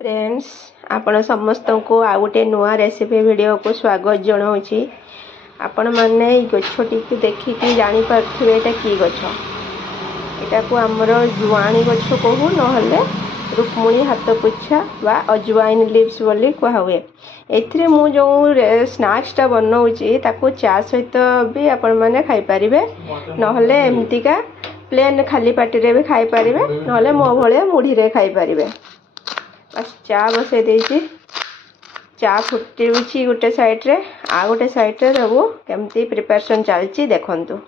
Friends आपण समस्त को आ गोटे नुआ रेसिपी वीडियो को स्वागत जनाऊँगी। आपण मैंने गछटी को देखिकी जानीपे यहाँ कि गछ यहाँ को आमर जुआणी गछ कहू ना रुक्मणी हाथ पोछा बा अजवाइन लिव्स बोली कहुए। एथिरे मु जो स्नैक्सटा बनाऊँगी ताको चा सहित भी आपण मैंने खाई पारिबे नहले एमतीका प्लेन खाली पार्टी रे भी खाई पारिबे नहले मो भले मुढ़ी रे खाई पारिबे। बस चा बसई देछि चा फुटी गोटे साइड रे आ गोटे साइड रे सब केमती प्रिपरेशन चलची देखंतु।